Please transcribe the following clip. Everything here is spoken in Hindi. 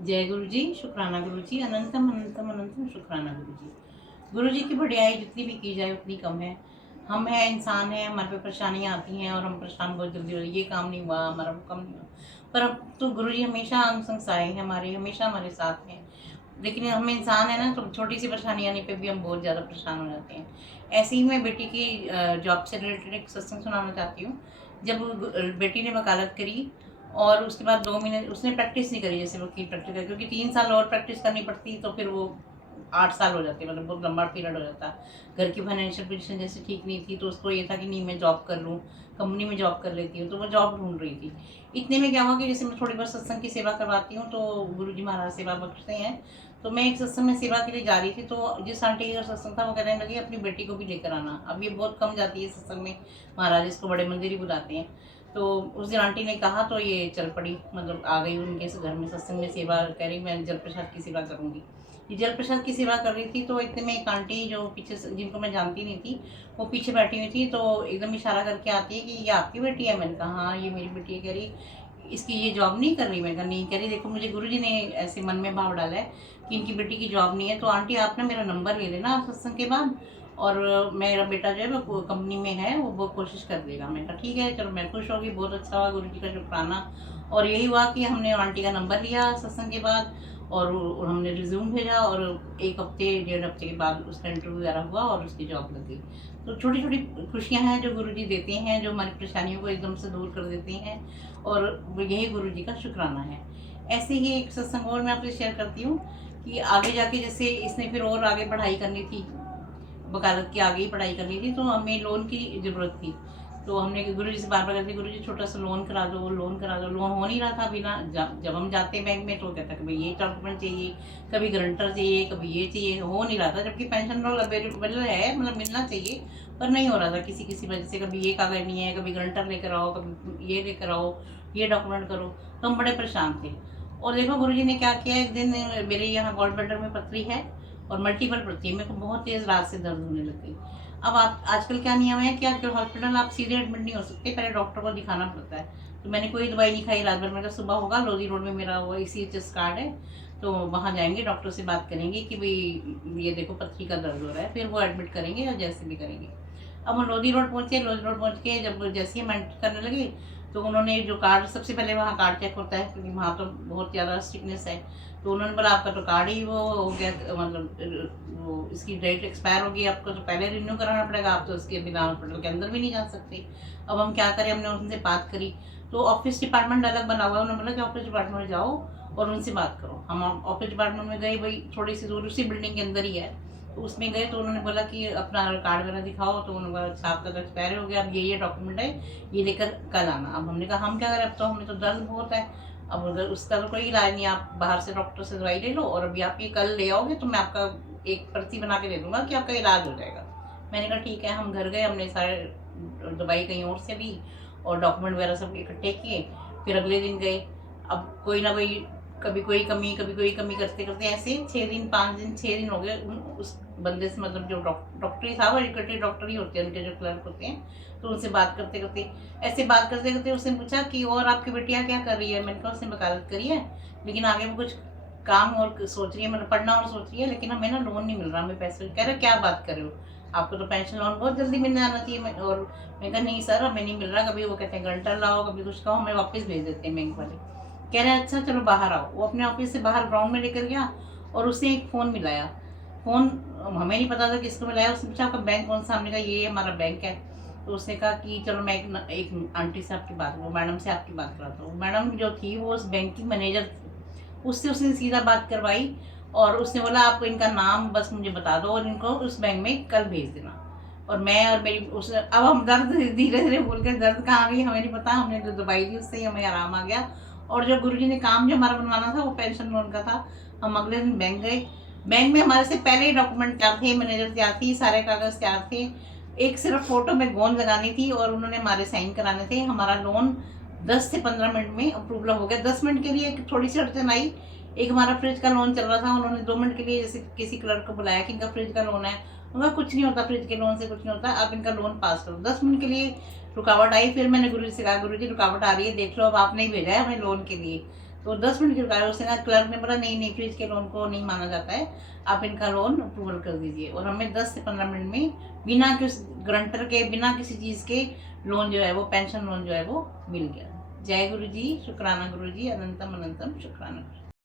जय गुरु जी, शुक्राना गुरु जी, अनंतम अनंतम अनंतम शुक्राना गुरु जी। गुरु जी की बढ़ियाई जितनी भी की जाए उतनी कम है। हम हैं, इंसान हैं, हमारे पे परेशानियाँ आती हैं और हम परेशान बहुत जल्दी हो, ये काम नहीं हुआ, हमारा वो काम नहीं हुआ। पर अब तो गुरु जी हमेशा अंग संग सहाय हैं हमारे, हमेशा हमारे साथ हैं। लेकिन हम इंसान है ना, तो छोटी सी परेशानी आने पे भी हम बहुत ज़्यादा परेशान हो जाते हैं। ऐसे ही मैं बेटी की जॉब से रिलेटेड एक सत्संग सुनाना चाहती हूँ। जब बेटी ने वकालत करी और उसके बाद 2 महीने उसने प्रैक्टिस नहीं करी, जैसे वकील प्रैक्टिस करी, क्योंकि 3 साल और प्रैक्टिस करनी पड़ती, तो फिर वो 8 साल हो जाते, मतलब बहुत लंबा पीरियड हो जाता। घर की फाइनेंशियल पोजीशन जैसे ठीक नहीं थी, तो उसको ये था कि नहीं मैं जॉब कर लूँ, कंपनी में जॉब कर लेती हूँ, तो वो जॉब ढूंढ रही थी। इतने में क्या हुआ कि जैसे मैं थोड़ी बहुत सत्संग की सेवा करवाती हूँ, तो गुरु जी महाराज सेवा बख्शते हैं। तो मैं एक सत्संग में सेवा के लिए जा रही थी, तो जिस आंटी का सत्संग था वो कहने लगी अपनी बेटी को भी लेकर आना। अब ये बहुत कम जाती है सत्संग में, महाराज इसको बड़े मंदिर ही बुलाते हैं। तो उस दिन आंटी ने कहा तो ये चल पड़ी, मतलब आ गई उनके घर में सत्संग में, सेवा कह रही मैं जल प्रसाद की सेवा करूँगी। ये जल प्रसाद की सेवा कर रही थी, तो इतने में एक आंटी जो पीछे जिनको मैं जानती नहीं थी, वो पीछे बैठी हुई थी, तो एकदम इशारा करके आती है कि ये आपकी बेटी है। मैंने कहा हाँ ये मेरी बेटी है। कह रही इसकी ये जॉब नहीं कर रही। मैंने कहा नहीं। कह रही देखो मुझे गुरुजी ने ऐसे मन में भाव डाला है कि इनकी बेटी की जॉब नहीं है, तो आंटी आप ना मेरा नंबर ले लेना सत्संग के बाद, और मेरा बेटा जो है वो कंपनी में है, वो कोशिश कर देगा। मैंने कहा ठीक है चलो, मैं खुश होगी, बहुत अच्छा हुआ, गुरु जी का शुक्राना। और यही हुआ कि हमने आंटी का नंबर लिया सत्संग के बाद, और हमने रिज्यूम भेजा, और 1 हफ्ते 1.5 हफ्ते के बाद उसका इंटरव्यू वगैरह हुआ और उसकी जॉब लग गई। तो छोटी छोटी खुशियाँ हैं जो गुरु जी देते हैं, जो हमारी परेशानियों को एकदम से दूर कर देते हैं, और यही गुरु जी का शुक्राना है। ऐसे ही एक सत्संग और मैं आपसे शेयर करती हूँ कि आगे जाके जैसे इसने फिर और आगे पढ़ाई करनी थी, वकालत की आगे ही पढ़ाई करनी थी, तो हमें लोन की ज़रूरत थी। तो हमने गुरु जी से बार बार कहते गुरु जी छोटा सा लोन करा दो, लोन करा दो। लोन हो नहीं रहा था। बिना जब हम जाते बैंक में तो कहता कि भाई ये डॉक्यूमेंट चाहिए, कभी गारंटर चाहिए, कभी ये चाहिए, हो नहीं रहा था। जबकि पेंशन रोल अवेलेबल है, मतलब मिलना चाहिए, पर नहीं हो रहा था किसी किसी वजह से। कभी ये कागज नहीं है, कभी गारंटर लेकर आओ, कभी ये लेकर आओ, ये डॉक्यूमेंट करो। तो हम बड़े परेशान थे। और देखो गुरु जी ने क्या किया, एक दिन मेरे यहाँ गॉल ब्लैडर में पथरी है और मल्टीपल पड़ती है, मेरे को बहुत तेज़ रात से दर्द होने लग गई। अब आप आजकल क्या नियम है कि आजकल हॉस्पिटल आप सीधे एडमिट नहीं हो सकते, पहले डॉक्टर को दिखाना पड़ता है। तो मैंने कोई दवाई नहीं खाई रात भर। मैंने कहा सुबह होगा, लोधी रोड में मेरा वो ECHS कार्ड है, तो वहाँ जाएंगे, डॉक्टर से बात करेंगे कि भाई ये देखो पथरी का दर्द हो रहा है, फिर वो एडमिट करेंगे या जैसे भी करेंगे। अब हम लोधी रोड पहुँचे। लोधी रोड पहुँच के जब जैसे ही हम एंटर करने लगे, तो उन्होंने जो कार्ड, सबसे पहले वहाँ कार्ड चेक होता है, क्योंकि वहाँ तो बहुत ज़्यादा स्ट्रिक्टनेस है। तो उन्होंने बोला आपका तो कार्ड ही वो हो गया, मतलब वो इसकी डेट एक्सपायर होगी, आपको तो पहले रिन्यू कराना पड़ेगा, आप तो उसके बिना हॉस्पिटल के अंदर भी नहीं जा सकते। अब हम क्या करें, हमने उनसे बात करी। तो ऑफिस डिपार्टमेंट अलग बना हुआ है, उन्होंने बोला कि ऑफिस डिपार्टमेंट में जाओ और उनसे बात करो। हम ऑफिस डिपार्टमेंट में गए, वही थोड़ी सी दूर उसी बिल्डिंग के अंदर ही है। तो उसमें गए तो उन्होंने बोला कि अपना कार्ड वगैरह दिखाओ। तो उन्होंने बोला अच्छा आपका तो एक्सपायर हो गया, अब ये डॉक्यूमेंट है, ये लेकर कल आना। अब हमने कहा हम क्या करें, अब तो हमें तो दर्द बहुत है, अब अगर उसका तो कोई इलाज नहीं, आप बाहर से डॉक्टर से दवाई ले लो, और अभी आप ये कल ले आओगे तो मैं आपका एक पर्ची बना के दे दूंगा कि आपका इलाज हो जाएगा। मैंने कहा ठीक है। हम घर गए, हमने सारे दवाई कहीं और से ली और डॉक्यूमेंट वगैरह सब इकट्ठे किए। फिर अगले दिन गए। अब कोई ना कोई, कभी कोई कमी, कभी कोई कमी करते करते ऐसे 6 दिन 5 दिन 6 दिन हो गए। उस बंदे से, मतलब जो डॉक्टर ही था, वो इकट्ठे डॉक्टर ही होते हैं, उनके जो क्लर्क होते हैं, तो उनसे बात करते करते, ऐसे बात करते करते उसने पूछा कि और आपकी बेटियाँ क्या कर रही है। मैंने कहा उसने वकालत करी है, लेकिन आगे वो कुछ काम और सोच रही है, मतलब पढ़ना और सोच रही है, लेकिन हमें ना लोन नहीं मिल रहा, हमें पैसे। कह रहे क्या बात कर रहे हो, आपको तो पेंशन लोन बहुत जल्दी मिलने आना चाहिए। और मैंने कहा नहीं सर हमें नहीं मिल रहा। कभी वो कहते हैं गारंटर लाओ, कभी कुछ कहो, हमें वापस भेज देते हैं बैंक वाले। कह रहे हैं अच्छा चलो बाहर आओ। वो अपने ऑफिस से बाहर ग्राउंड में लेकर गया और उसने एक फ़ोन मिलाया। फ़ोन हमें नहीं पता था किसको मिलाया। उसने पूछा आपका बैंक कौन सा, हमने कहा ये हमारा बैंक है। तो उसने कहा कि चलो मैं एक आंटी से आपकी बात, वो मैडम से आपकी बात कराता हूँ। मैडम जो थी वो उस बैंक की मैनेजर थी, उससे उसने सीधा बात करवाई। और उसने बोला आपको इनका नाम बस मुझे बता दो और इनको उस बैंक में कल भेज देना। और मैं और मेरी उस, अब हम दर्द धीरे धीरे भूल के, दर्द कहाँ आ गई हमें नहीं पता, हमने जो दवाई दी उससे ही हमें आराम आ गया। और जो गुरुजी ने काम जो हमारा बनवाना था वो पेंशन लोन का था। हम अगले दिन बैंक गए। बैंक में हमारे से पहले ही डॉक्यूमेंट तैयार थे, मैनेजर तैयार थी, सारे कागज तैयार थे। एक सिर्फ फोटो में गोंद लगानी थी और उन्होंने हमारे साइन कराने थे। हमारा लोन 10 से 15 मिनट में अप्रूवल हो गया। 10 मिनट के लिए एक थोड़ी सी अड़चन आई। एक हमारा फ्रिज का लोन चल रहा था, उन्होंने 2 मिनट के लिए जैसे किसी क्लर्क को बुलाया कि इनका फ्रिज का लोन है। उनका कुछ नहीं होता, फ्रिज के लोन से कुछ नहीं होता, आप इनका लोन पास करो। 10 मिनट के लिए रुकावट आई। फिर मैंने गुरु जी से कहा गुरु जी रुकावट आ रही है, देख लो, अब आपने ही भेजा है हमें लोन के लिए। तो 10 मिनट के बाद उसने कहा, क्लर्क ने बोला नहीं नहीं फ्रिज के लोन को नहीं माना जाता है, आप इनका लोन अप्रूवल कर दीजिए। और हमें 10 से 15 मिनट में बिना किस ग्रंटर के, बिना किसी चीज़ के लोन जो है वो, पेंशन लोन जो है वो मिल गया। जय गुरु जी, शुक्राना गुरु जी, अनंतम अनंतम शुक्राना गुरु जी।